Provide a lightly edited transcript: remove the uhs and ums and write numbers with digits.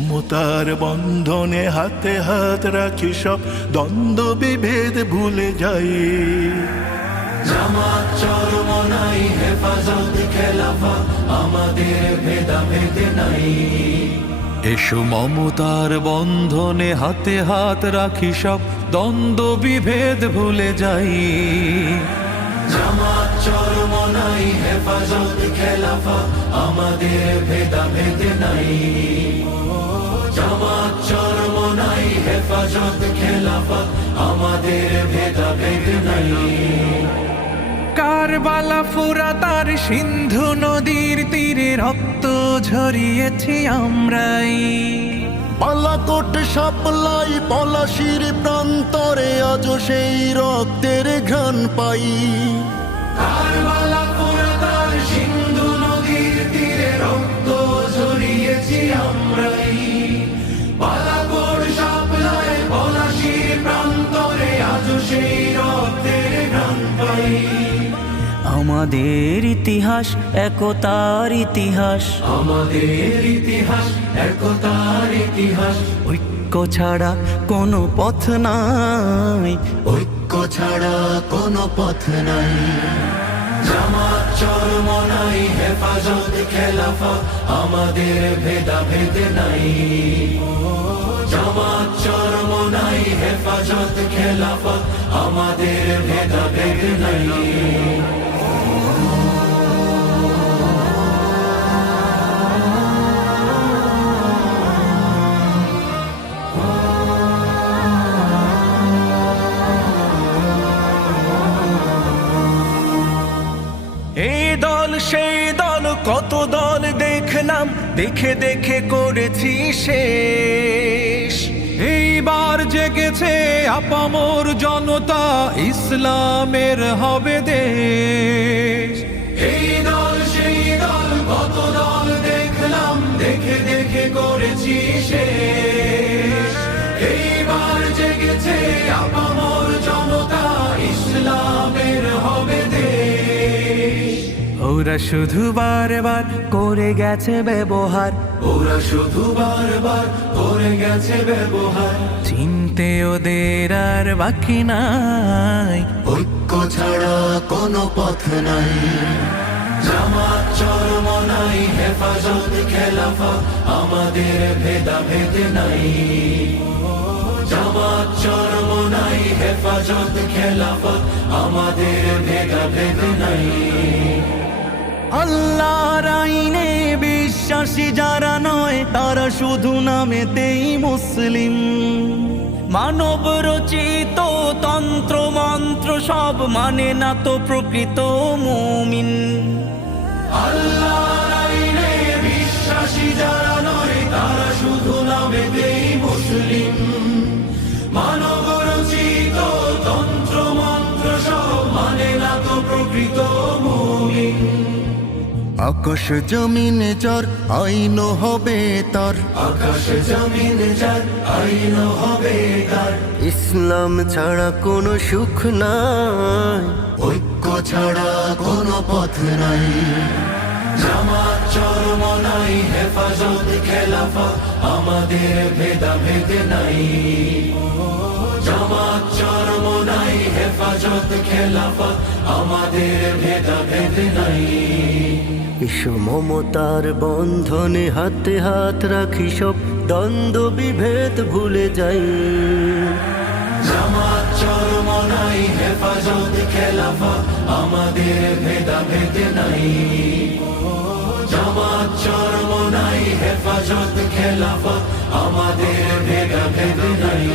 মমতার বন্ধনে হাতে হাত রাখি, সব দ্বন্দ্ব বিভেদ ভুলে যাই। জামাত চরমনাই হেফাজত খেলাফত আমাদের ভেদাভেদ নাই। এসো মমতার বন্ধনে হাতে হাত রাখি, সব দ্বন্দ্ব বিভেদ ভুলে যাই। জামাত চরমনাই হেফাজত খেলাফত আমাদের ভেদাভেদ নাই। জামাত চরমনাই হেফাজত খেলাফত আমাদের ভেদাভেদ নাই। কারবালা ফুরাত আর সিন্ধু নদীর তীরে রক্ত ঝরিয়েছি আমরাই। বালাকোট সাপলাই পলাশির প্রান্তরে আজ সেই রক্তের ঘ্রাণ পাই। কারবালা ফুরাত আর সিন্ধু নদীর তীরে রক্ত ঝরিয়েছি আমরাই। বালাকোট সাপলাই পলাশির প্রান্তরে আজ সেই রক্তের ঘ্রাণ পাই। আমাদের ইতিহাস একতার ইতিহাস, আমাদের ইতিহাস একতার ইতিহাস। ঐক্য ছাড়া কোনো পথ নাই, ঐক্য ছাড়া কোনো পথ নাই। জামাত চরমনাই হেফাজত খেলাফত আমাদের ভেদাভেদ নাই। জামাত চরমনাই হেফাজত খেলাফত আমাদের ভেদাভেদ নাই। এই দল সেই দল কত দল দেখলাম, দেখে দেখে করেছি শেষ। এইবার জেগেছে আপামর জনতা, ইসলামের হবে দেশ। এই দল সেই দল কত দল দেখলাম, দেখে দেখে করেছি শেষ। এইবার জেগেছে আপামর জনতা, ইসলামের হবে দেশ। ওরা শুধু বারবার করে গেছে ব্যবহার, ওরা শুধু বারবার করে গেছে ব্যবহার। চিনতে ওদের আর বাকি নাই। ঐক্য ছাড়া কোনো পথ নাই। জামাত চরমনাই হেফাজত খেলাফত আমাদের ভেদাভেদ নাই। জামাত চরমনাই হেফাজত খেলাফত আমাদের ভেদাভেদ নাই। আল্লাহর আইনে বিশ্বাসী যারা নয়, তারা শুধু নামেতেই মুসলিম। মানব রচিত তন্ত্র মন্ত্র সব মানে না তো প্রকৃত মুমিন। আল্লাহর আইনে বিশ্বাসী যারা নয়, তারা শুধু নামেতেই মুসলিম। মানব রচিত তন্ত্র মন্ত্র সব মানে না তো প্রকৃত মুমিন। আকাশ জমিন যার আইন হবে তার, আকাশ জমিন যার আইন হবে তার। ইসলাম ছাড়া কোনো সুখ নাই। ঐক্য ছাড়া কোনো পথ নাই। জামাত চরমনাই হেফাজত খেলাফত আমাদের ভেদাভেদ নাই। জামাত চরমনাই হেফাজত খেলাফত আমাদের ভেদাভেদ নাই। এসো মমতার বন্ধনে হাতে হাত রাখি, সব দ্বন্দ্ব বিভেদ ভুলে যাই। জামাত চরমনাই হেফাজত খেলাফত আমাদের ভেদাভেদ নাই। জামাত চরমনাই হেফাজত খেলাফত আমাদের ভেদাভেদ নাই।